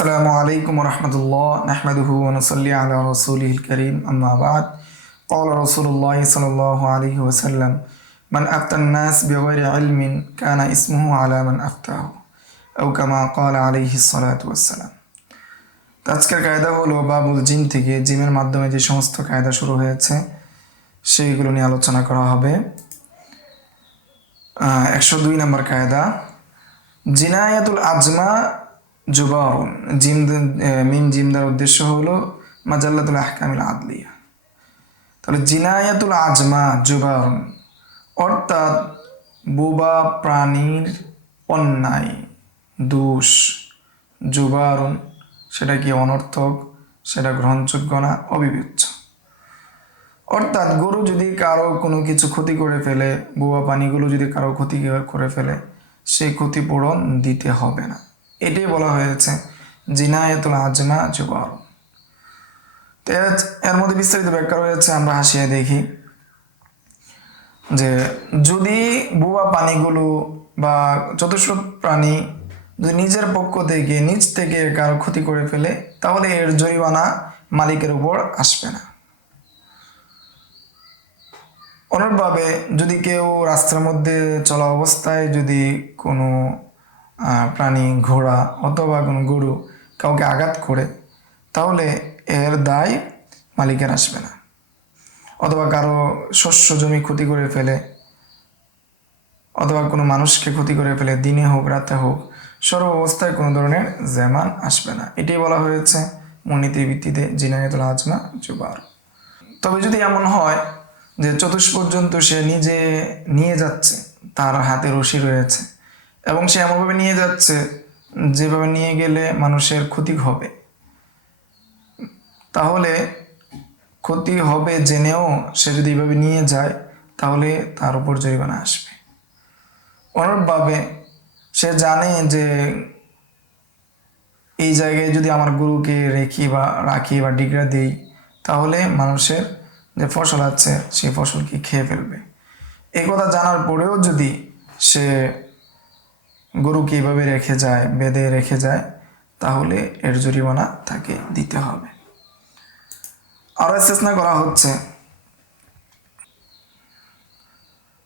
আসসালামু আলাইকুম রহমতুল্লাহ নাহমাদুহু ওয়া নুসাল্লি আলা রাসূলিহিল কারীম আম্মা বা'দ ক্বালা রাসূলুল্লাহ সাল্লাল্লাহু আলাইহি ওয়াসাল্লাম মান আফতান নাস বিগাইরি ইলমিন কানা ইসমুহু আলা মান আফতাহু আও কামা ক্বালা আলাইহিস সালাতু ওয়াসসালাম। আজকের কায়দা হলো বাবুল জিম থেকে জিমের মাধ্যমে যে সমস্ত কায়দা শুরু হয়েছে সেইগুলো নিয়ে আলোচনা করা হবে। 102 নম্বর কায়দা, জিনায়াতুল আজমা জুবারুন। মিম জিম দ্বারা উদ্দেশ্য হলো মাজাল্লাতুল আহকামিল আদলিয়া। তাহলে জিনায়াতুল আজমা জুবারুন অর্থাৎ বোবা প্রাণীর অন্যায় দোষ, জুবারুন সেটা কি অনর্থক, সেটা গ্রহণযোগ্য না, অবিবেচ্য। অর্থাৎ গরু যদি কারো কোনো কিছু ক্ষতি করে ফেলে, বোবা প্রাণীগুলো যদি কারো ক্ষতি করে ফেলে, সেই ক্ষতিপূরণ দিতে হবে না। এটাই বলা হয়েছে জিনায়াতুল আজমা জুবারুন। তো এর মধ্যে বিস্তারিত ব্যাখ্যা রয়েছে, আমরা হাসিয়ে দেখি যে যদি বোবা প্রাণীগুলো বা চতুষ্পদ প্রাণী যদি নিজের পক্ষ থেকে নিজ থেকে কারো ক্ষতি করে ফেলে, তাহলে এর জরিমানা মালিকের উপর আসবে না। অনুরূপভাবে যদি কেউ রাস্তার মধ্যে চলা অবস্থায় যদি কোনো প্রাণী, ঘোড়া অথবা কোনো গরু কাউকে আঘাত করে, তাহলে এর দায় মালিকের আসবে না। অথবা কারো শস্য জমি ক্ষতি করে ফেলে, অথবা কোনো মানুষকে ক্ষতি করে ফেলে, দিনে হোক রাতে হোক, সর্ব অবস্থায় কোনো ধরনের জেমান আসবে না। এটাই বলা হয়েছে মূলনীতির ভিত্তিতে জিনায়াতুল আজমা জুবারুন। তবে যদি এমন হয় যে চতুষ্পর্যন্ত সে নিজে নিয়ে যাচ্ছে, তার হাতে রশি রয়েছে এবং সে এমনভাবে নিয়ে যাচ্ছে যেভাবে নিয়ে গেলে মানুষের ক্ষতি হবে, তাহলে ক্ষতি হবে জেনেও সে যদি এইভাবে নিয়ে যায়, তাহলে তার উপর জরিমানা আসবে। অনুরূপভাবে সে জানে যে এই জায়গায় যদি আমার গরুকে রাখি বা ডিগরা দিই, তাহলে মানুষের যে ফসল আছে সেই ফসলকে খেয়ে ফেলবে। এই কথা জানার পরেও যদি সে গরুকে এইভাবে বেঁধে রেখে যায়, তাহলে এর জরিমানা তাকে দিতে হবে। আরও ইস্তেসনা করা হচ্ছে,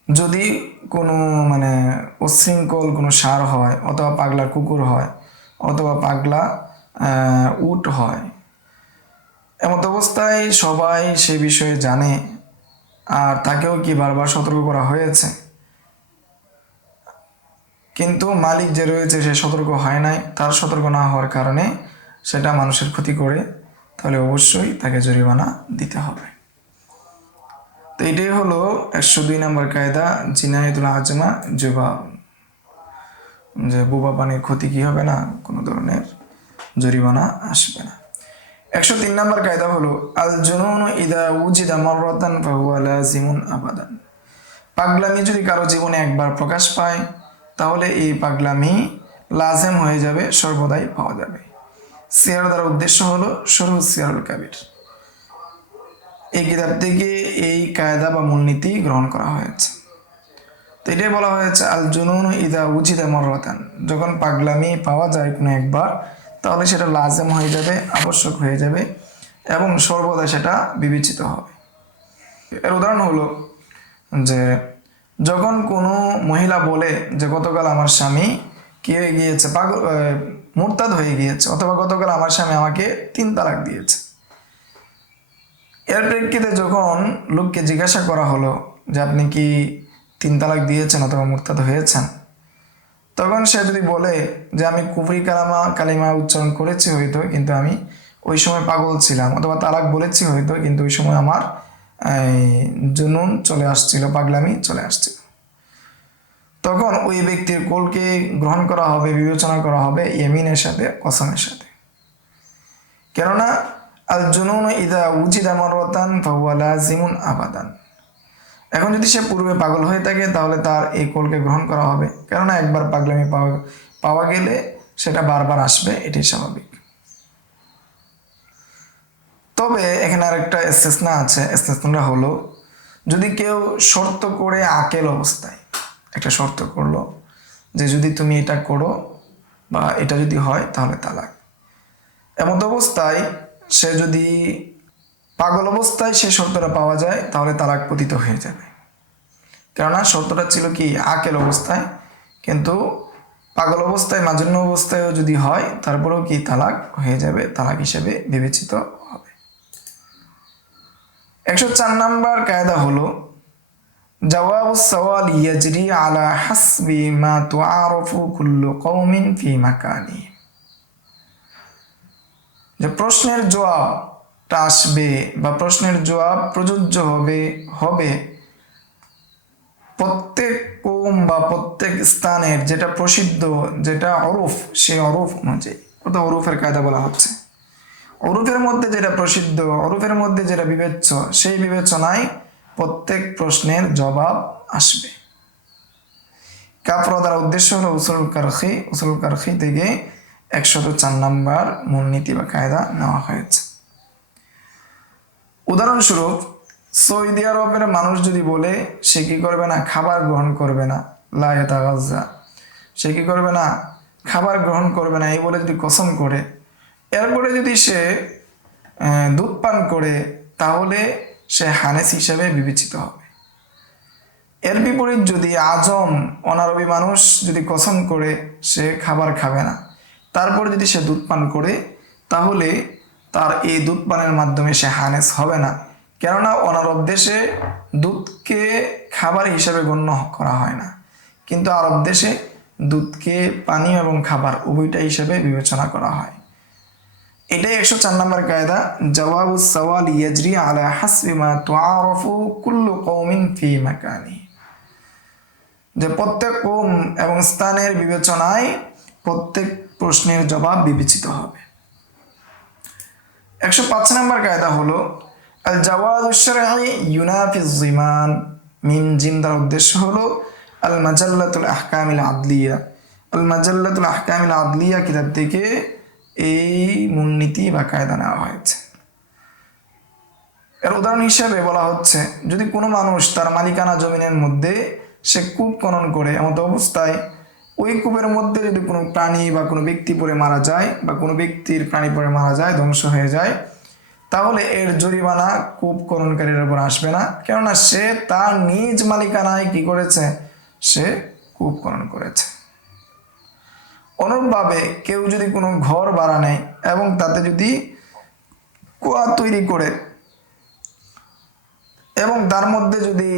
যদি কোনো উচ্ছৃঙ্খল কোনো ষাঁড় হয়, অথবা পাগলা কুকুর হয়, অথবা পাগলা উট হয়, এমত অবস্থায় সবাই সে বিষয়ে জানে আর তাকেও কি বারবার সতর্ক করা হয়েছে, কিন্তু মালিক যে রয়েছে সে সতর্ক হয় নাই, তার সতর্ক না হওয়ার কারণে সেটা মানুষের ক্ষতি করে, তাহলে অবশ্যই তাকে জরিমানা দিতে হবে। তো এটাই হলো 102 নম্বর কায়দা, জিনায়াতুল আজমা জুবারুন, যে বোবা প্রাণীর ক্ষতি কি হবে না, কোনো ধরনের জরিমানা আসবে না। 103 নম্বর কায়দা হলো আল জুনুনু ইদা উজিদা মাররাতান ফাহুয়া লাজিমুন আবাদান। পাগলামি যদি কারো জীবনে একবার প্রকাশ পায়, তাহলে এই পাগলামি লাজেম হয়ে যাবে, সর্বদাই পাওয়া যাবে। সিয়ার দ্বারা উদ্দেশ্য হলো শরহু সিয়ারুল কাবির। এই কিতাব থেকে এই কায়দা বা মূলনীতি গ্রহণ করা হয়েছে। তো এটাই বলা হয়েছে আল জুনুন ইদা উজিদা মাররাতান, যখন পাগলামি পাওয়া যায় কোনো একবার, তাহলে সেটা লাজেম হয়ে যাবে, আবশ্যক হয়ে যাবে এবং সর্বদা সেটা বিবেচিত হবে। এর উদাহরণ হলো যে যখন কোনো মহিলা বলে যে গতকাল আমার স্বামী কি হয়ে গিয়েছে, মুরতাদ হয়ে গিয়েছে, অথবা গতকাল আমার স্বামী আমাকে 3 তালাক দিয়েছে। এর প্রেক্ষিতে যখন লোককে জিজ্ঞাসা করা হলো যে আপনি কি 3 তালাক দিয়েছেন অথবা মুরতাদ হয়েছেন, তখন সে যদি বলে যে আমি কুফরি কালিমা উচ্চারণ করেছি হয়তো, কিন্তু আমি ওই সময় পাগল ছিলাম, অথবা তালাক বলেছি হয়তো, কিন্তু ওই সময় আমার জুনুন চলে আসছিল, পাগলামি চলে আসছিল, তখন ওই ব্যক্তির কোলকে গ্রহণ করা হবে, বিবেচনা করা হবে ইয়ামিনের সাথে, কসমের সাথে। কেননা আল জুনুন ইদা উজিদা মাররাতান ফাহুয়া লাজিমুন আবাদান। এখন যদি সে পূর্বে পাগল হয়ে থাকে, তাহলে তার এই কোলকে গ্রহণ করা হবে, কেননা একবার পাগলামি পাওয়া গেলে সেটা বারবার আসবে, এটাই স্বাভাবিক। তবে এখানে আরেকটা ইস্তেসনা আছে। ইস্তেসনাটা হলো যদি কেউ শর্ত করে আকেল অবস্থায় একটা শর্ত করলো যে যদি তুমি এটা করো বা এটা যদি হয় তাহলে তালাক, এমত অবস্থায় সে যদি পাগল অবস্থায় সে শর্তটা পাওয়া যায় তাহলে তালাক পতিত হয়ে যাবে। কেননা শর্তটা ছিল কি আকেল অবস্থায়, কিন্তু পাগল অবস্থায় মাজন্য অবস্থায়ও যদি হয় তারপরেও কি তালাক হয়ে যাবে, তালাক হিসেবে বিবেচিত হবে। 104 নম্বর কায়দা হলো জওয়াবুস সওয়াল ইয়াজরি আলা হাসবি মা তুআরাফু কুল্লু কওমিন ফি মাকানি। যে প্রশ্নের জবাবটা আসবে বা প্রশ্নের জবাব প্রযোজ্য হবে প্রত্যেক কওম বা প্রত্যেক স্থানের যেটা প্রসিদ্ধ, যেটা অরুফ, সেই অরুফ অনুযায়ী। অর্থাৎ অরুফের কায়দা বলা হচ্ছে, অরুফের মধ্যে যেটা প্রসিদ্ধ, অরুফের মধ্যে যেটা বিবেচ্য, সেই বিবেচনায় প্রত্যেক প্রশ্নের জবাব আসবে। কাফরা দ্বারা উদ্দেশ্য হলো উসুলুল কারখি। উসুলুল কারখি থেকে 104 নম্বর মূলনীতি বা কায়দা নেওয়া হয়েছে। উদাহরণস্বরূপ, সৌদি আরবের মানুষ যদি বলে সে কি করবে না, খাবার গ্রহণ করবে না, লা ইয়াতাগাজ্জা, সে কি করবে না, খাবার গ্রহণ করবে না, এই বলে যদি কসম করে, এরপরে যদি সে দুধ পান করে, তাহলে সে হানেস হিসেবে বিবেচিত হবে। এর বিপরীত যদি আজম অনারবি মানুষ যদি কসম করে সে খাবার খাবে না, তারপরে যদি সে দুধ পান করে, তাহলে তার এই দুধ পানের মাধ্যমে সে হানেস হবে না। কেননা অনারব দেশে দুধকে খাবার হিসেবে গণ্য করা হয় না, কিন্তু আরব দেশে দুধকে পানীয় এবং খাবার উভয়টা হিসেবে বিবেচনা করা হয়। এটাই 104 নম্বর কায়দা, জওয়াবুস সওয়াল ইয়াজরি আলা হাসবি মা তুআরাফু কুল্লু কওমিন ফি মাকানি। যে প্রত্যেক কওম এবং স্থানের বিবেচনায় প্রত্যেক প্রশ্নের জবাব বিবেচিত হবে। 105 নম্বর কায়দা হলো আল জাওয়াজুশ শারঈ ইউনাফিজ জিমান। মিম জিম দ্বারা উদ্দেশ্য হলো আল মাজাল্লাতুল আহকামিল আদলিয়া। আল মাজাল্লাতুল আহকামিল আদলিয়া কিতাব থেকে এই মূলনীতি বা কায়দা নেওয়া হয়েছে। এর উদাহরণ হিসেবে বলা হচ্ছে, যদি কোনো মানুষ তার মালিকানা জমিনের মধ্যে সে কূপ খনন করে, এমত অবস্থায় ওই কূপের মধ্যে যদি কোনো প্রাণী বা কোনো ব্যক্তি পড়ে মারা যায়, বা কোনো ব্যক্তির প্রাণী পড়ে মারা যায়, ধ্বংস হয়ে যায়, তাহলে এর জরিমানা কূপ খননকারীর উপর আসবে না, কেননা সে তার নিজ মালিকানায় কি করেছে, সে কূপ খনন করেছে। অনুরূপভাবে কেউ যদি কোনো ঘর ভাড়া নেয় এবং তাতে যদি কুয়া তৈরি করে এবং তার মধ্যে যদি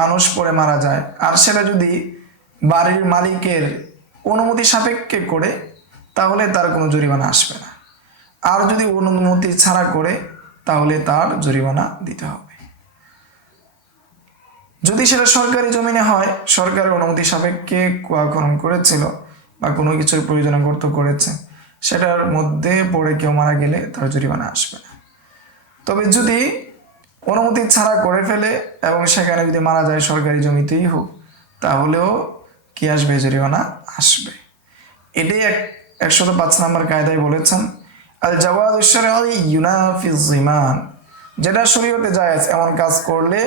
মানুষ পড়ে মারা যায়, আর সেটা যদি বাড়ির মালিকের অনুমতি সাপেক্ষে করে, তাহলে তার কোনো জরিমানা আসবে না। আর যদি অনুমতি ছাড়া করে, তাহলে তার জরিমানা দিতে হবে। যদি সেটা সরকারি জমিনে হয়, সরকারের অনুমতি সাপেক্ষে কুয়া খনন করেছিল বা কোনো কিছুর প্রয়োজনে গর্ত করেছে, সেটার মধ্যে পড়ে কেউ মারা গেলে তার জরিমানা আসবে না। তবে যদি অনুমতি ছাড়া করে ফেলে এবং সেখানে যদি মারা যায়, সরকারি জমিতেই হোক, তাহলেও কি আসবে, জরিমানা আসবে। এটাই 105 নম্বর কায়দায় বলেছেন আল জাওয়াজুশ শারঈ ইউনাফিজ জিমান। যেটা শরীয়তে জায়েজ, এমন কাজ করলে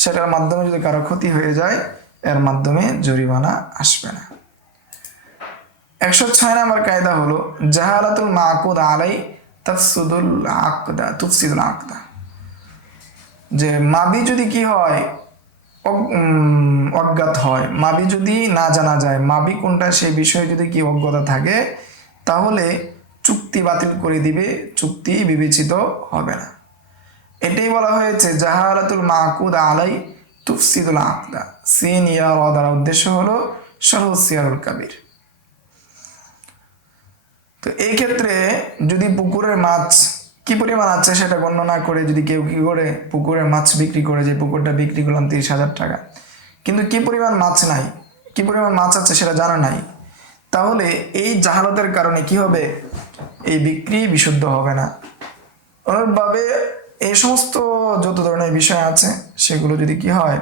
সেটার মাধ্যমে যদি কারো ক্ষতি হয়ে যায়, এর মাধ্যমে জরিমানা আসবে না। 106 নম্বর কায়দা হলো জাহালাতুল মাকুদ আলাই তাফসিদুল আকদা। যে মাবি যদি কি হয়, অজ্ঞাত হয়, মাবি যদি না জানা যায়, মাবি কোনটা সেই বিষয়ে যদি কি অজ্ঞতা থাকে, তাহলে চুক্তি বাতিল করে দিবে, চুক্তি বিবেচিত হবে না। এটাই বলা হয়েছে জাহালাতুল মাকুদ আলাই তুফসিদুল আকদা। সিন ইয়া র দ্বারা উদ্দেশ্য হলো শারহু সিয়ারুল কাবির। তো এই ক্ষেত্রে যদি পুকুরের মাছ কি পরিমাণ আছে সেটা গণনা করে যদি কেউ কি করে পুকুরের মাছ বিক্রি করে, যে পুকুরটা বিক্রি করলাম 30,000 টাকা, কিন্তু কি পরিমাণ মাছ নাই, কি পরিমাণ মাছ আছে সেটা জানা নাই, তাহলে এই জাহালতের কারণে কি হবে, এই বিক্রি বিশুদ্ধ হবে না। অনুরূপভাবে এই সমস্ত যত ধরনের বিষয় আছে সেগুলো যদি কি হয়,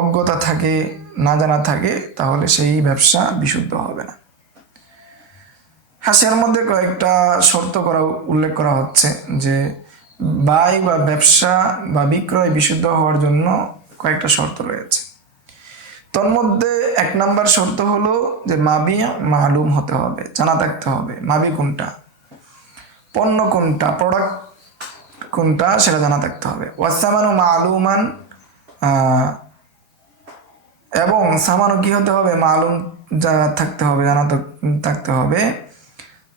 অজ্ঞতা থাকে, না জানা থাকে, তাহলে সেই ব্যবসা বিশুদ্ধ হবে না। হাসিয়ার মধ্যে কয়েকটা শর্ত উল্লেখ করা হচ্ছে, যে বাই বা ব্যবসা বা বিক্রয় বিশুদ্ধ হওয়ার জন্য কয়েকটা শর্ত রয়েছে। তো তোর মধ্যে 1 নাম্বার শর্ত হলো যে মাবি মালুম হতে হবে, জানা থাকতে হবে মাবি কোনটা, পণ্য কোনটা, প্রোডাক্ট কোনটা সেটা জানা থাকতে হবে। ওয়াসামানু মালুমান, এবং সামানও কি হতে হবে, মালুম থাকতে হবে, জানা থাকতে হবে।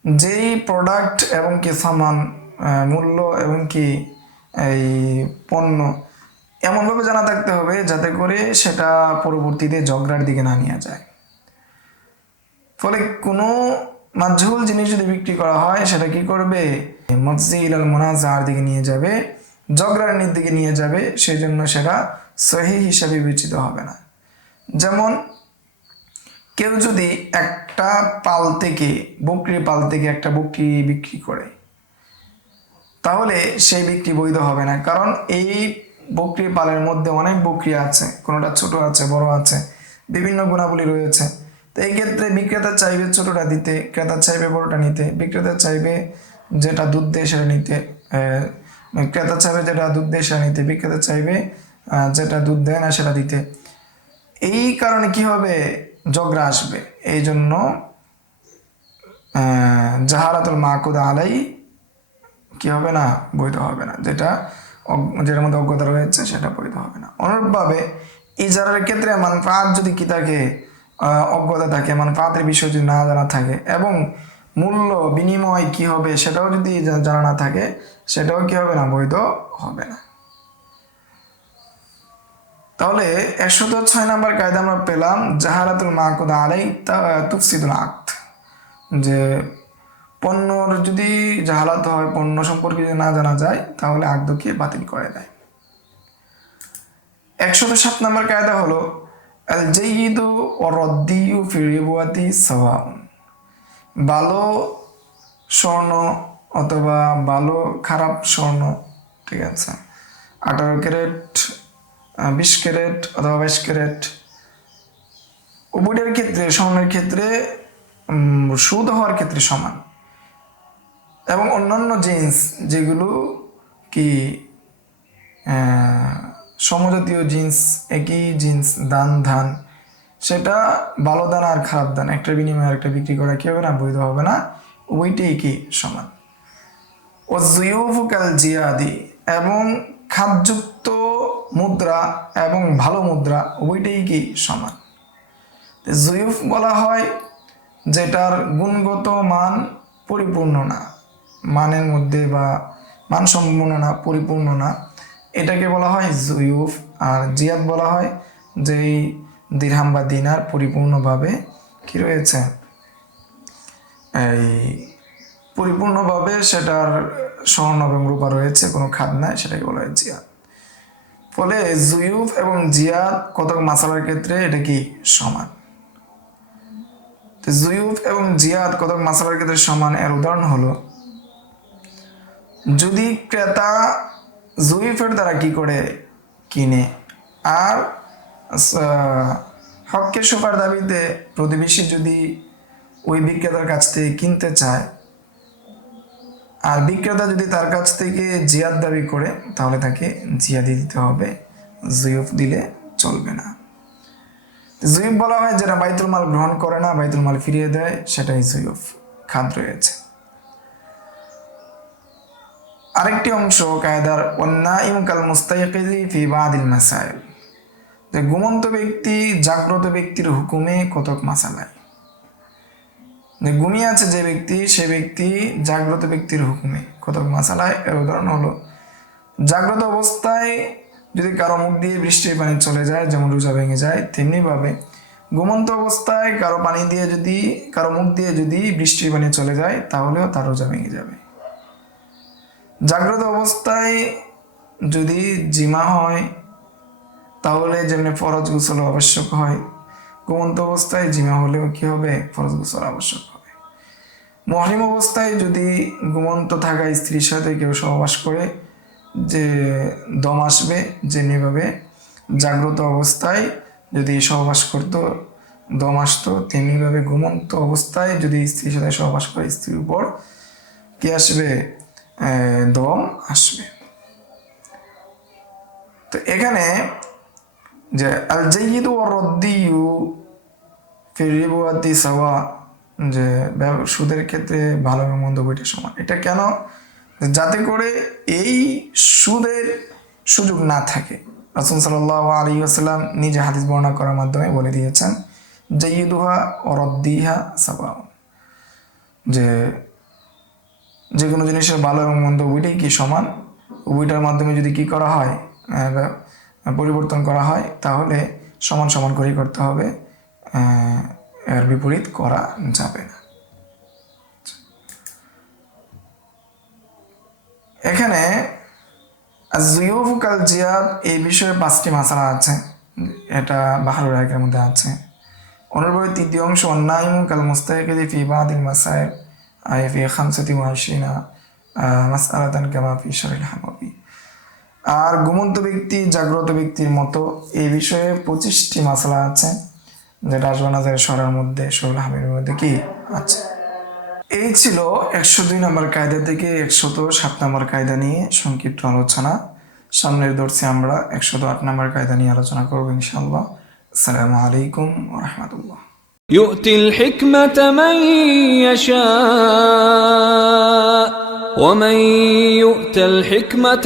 যেই প্রোডাক্ট এবং কি সামান, মূল্য এবং কি এই পণ্য এমনভাবে জানা থাকতে হবে যাতে করে সেটা পরবর্তীতে ঝগড়ার দিকে না নিয়ে যায়। ফলে কোনো মাজহুল জিনিস যদি বিক্রি করা হয় সেটা কি করবে, মফজি আল মুনাজার দিকে নিয়ে যাবে, ঝগড়ার দিকে নিয়ে যাবে, সেই জন্য সেটা সহিহ হিসাবে বিবেচিত হবে না। যেমন কেউ যদি একটা পাল থেকে, বকরির পাল থেকে একটা বকরি বিক্রি করে, তাহলে সেই বিক্রি বৈধ হবে না, কারণ এই বকরি পালের মধ্যে অনেক বকরি আছে, কোনোটা ছোট আছে, বড় আছে, বিভিন্ন গুণাবলী রয়েছে। তো এই ক্ষেত্রে বিক্রেতা চাইবে ছোটটা দিতে, ক্রেতা চাইবে বড়টা নিতে, বিক্রেতা চাইবে যেটা দুধ দেয় সেটা নিতে, ক্রেতা চাইবে যেটা দুধ দেয় সেটা নিতে, বিক্রেতা চাইবে যেটা দুধ দেয় না সেটা দিতে। এই কারণে কি হবে, ঝগড়া আসবে। এই জন্য জাহালাতুল মাকুদ আলাই কি হবে না, বৈধ হবে না, যেটার মধ্যে অজ্ঞতা রয়েছে সেটা বৈধ হবে না। অনুরূপভাবে ইজারার ক্ষেত্রে মানফাত যদি কি থাকে, অজ্ঞতা থাকে, মানফাতের বিষয় যদি না জানা থাকে, এবং মূল্য বিনিময় কি হবে সেটাও যদি জানা না থাকে, সেটাও কি হবে না, বৈধ হবে না। তাহলে 106 নাম্বার কায়দা আমরা পেলাম জাহালাতুল মাকুদ আলাই তুফসিদুল আকদ, যে পণ্যর যদি জাহালাত হয়, পণ্য সম্পর্কে যদি না জানা যায়, তাহলে আকদকে বাতিল করে দেয়। 107 নাম্বার কায়দা হলো আল জাইয়িদু ওয়া রাদ্দিয়ু ফি রিবওয়াতি সাওয়াউন, ভালো স্বর্ণ অথবা ভালো খারাপ স্বর্ণ, ঠিক আছে, 18 ক্যারেট, 20 ক্যারেট অথবা 22 ক্যারেট, উভয়ের ক্ষেত্রে, স্বর্ণের ক্ষেত্রে সুদ হওয়ার ক্ষেত্রে সমান। এবং অন্যান্য জিন্স যেগুলো কি সমজাতীয় জিন্স, একই জিন্স, ধান, সেটা ভালো ধান আর খারাপ ধান একটা বিনিময়ে একটা বিক্রি করা কি হবে না, বৈধ হবে না, উভয়টাই কি সমান। ও জুয়ুফু কাল জিয়াদি, এবং খাতযুক্ত মুদ্রা এবং ভালো মুদ্রা উভয়টাই কি সমান। জুয়ুফ বলা হয় যেটার গুণগত মান পরিপূর্ণ না, মানের মধ্যে বা মানসম্পন্ন না, পরিপূর্ণ না, এটাকে বলা হয় জুয়ুফ। আর জিয়াদ বলা হয় যেই দিরহাম বা দিনার পরিপূর্ণভাবে কি রয়েছে, এই পরিপূর্ণভাবে সেটার স্বর্ণ এবং রূপা রয়েছে, কোনো খাদ নাই, সেটাকে বলা হয় জিয়াদ। ফলে জুয়ুফ এবং জিয়াদ কতক মাসালার ক্ষেত্রে এটা কি সমান। জুয়ুফ এবং জিয়াদ কতক মাসালার ক্ষেত্রে সমান, এর উদাহরণ হলো যদি ক্রেতা জুয়ুফের দ্বারা কি করে কিনে, আর হকের সুপার দাবিতে প্রতিবেশী যদি ওই বিক্রেতার কাছ থেকে কিনতে চায়, আর বিক্রেতা যদি তার কাছ থেকে জিয়াদ দাবি করে, তাহলে তাকে জিয়াদি দিতে হবে, জুয়ুফ দিলে চলবে না। জুয়ুফ বলা হয় যেটা বাইতুল মাল গ্রহণ করে না, বাইতুল মাল ফিরিয়ে দেয়, সেটাই জুয়ুফ, খাদ রয়েছে। আরেকটি অংশ কায়দার ওয়ান্নাইম কাল মুস্তাইকিজি ফি বাদিল মাসাইল, যে ঘুমন্ত ব্যক্তি জাগ্রত ব্যক্তির হুকুমে কতক মাসালায়, যে ঘুমিয়ে আছে যে ব্যক্তি, সে ব্যক্তি জাগ্রত ব্যক্তির হুকুমে কতক মাসালায়। এর উদাহরণ হলো জাগ্রত অবস্থায় যদি কারো মুখ দিয়ে বৃষ্টির পানি চলে যায়, যেমন রোজা ভেঙে যায়, তেমনিভাবে ঘুমন্ত অবস্থায় কারো মুখ দিয়ে যদি বৃষ্টির পানি চলে যায়, তাহলেও তার রোজা ভেঙে যাবে। জাগ্রত অবস্থায় যদি জিমা হয়, তাহলে যেমনি ফরজ গোসল আবশ্যক হয়, ঘুমন্ত অবস্থায় জিমা হলেও কি হবে, ফরজ গোসল আবশ্যক হবে। মুহরিম অবস্থায় যদি ঘুমন্ত থাকা স্ত্রীর সাথে কেউ সহবাস করে, যে দম আসবে, যেমনিভাবে জাগ্রত অবস্থায় যদি সহবাস করত দম আসতো, তেমনিভাবে ঘুমন্ত অবস্থায় যদি স্ত্রীর সাথে সহবাস করে, স্ত্রীর উপর কি আসবে, দম আসবে। তো এখানে যে আল জাইয়িদু ওয়ার রাদ্দিয়ু ফি রিবওয়াতি সাওয়া, যে সুদের ক্ষেত্রে ভালো এবং মন্দ বইটা সমান। এটা কেন? যাতে করে এই সুদের সুযোগ না থাকে। রাসূল সাল্লাল্লাহু আলাইহি ওয়াসাল্লাম নিজে হাদিস বর্ণনা করার মাধ্যমে বলে দিয়েছেন জাইয়িদুহা ওয়া রাদ্দিহা সাওয়া, যে কোনো জিনিসের ভালো এবং মন্দ উভয়টাই কি সমান। উভয়টার মাধ্যমে যদি কি করা হয়, পরিবর্তন করা হয়, তাহলে সমান সমান করেই করতে হবে, এর বিপরীত করা যাবে না। এখানে আয-যুয়ুফু কাল জিয়াদ এই বিষয়ে 5টি মাসালা আছে, এটা বাহরুল রায়কের মধ্যে আছে। অনুরূপে তৃতীয় অংশ অন্যায়মু কাল মুস্তাহিকি ফি বাদিল মাসাইল আই ফি 25 মাসআলাতান কামা ফি শারহিল হামাবি। আর ঘুমন্ত ব্যক্তি জাগ্রত ব্যক্তির মতো এই বিষয়ে 25টি মাসালা আছে, যেটা আশবানাজের সরার মধ্যে শরহুল হামাবির মধ্যে কি আছে। এই ছিল 102 নম্বর কায়দা থেকে 107 নম্বর কায়দা নিয়ে সংক্ষিপ্ত আলোচনা। সামনের দর্শে আমরা 108 নম্বর কায়দা নিয়ে আলোচনা করব ইনশাআল্লাহ। আসসালামু আলাইকুম ওয়া রাহমাতুল্লাহ। يؤتي الحكمة من يشاء ومن يؤت الحكمة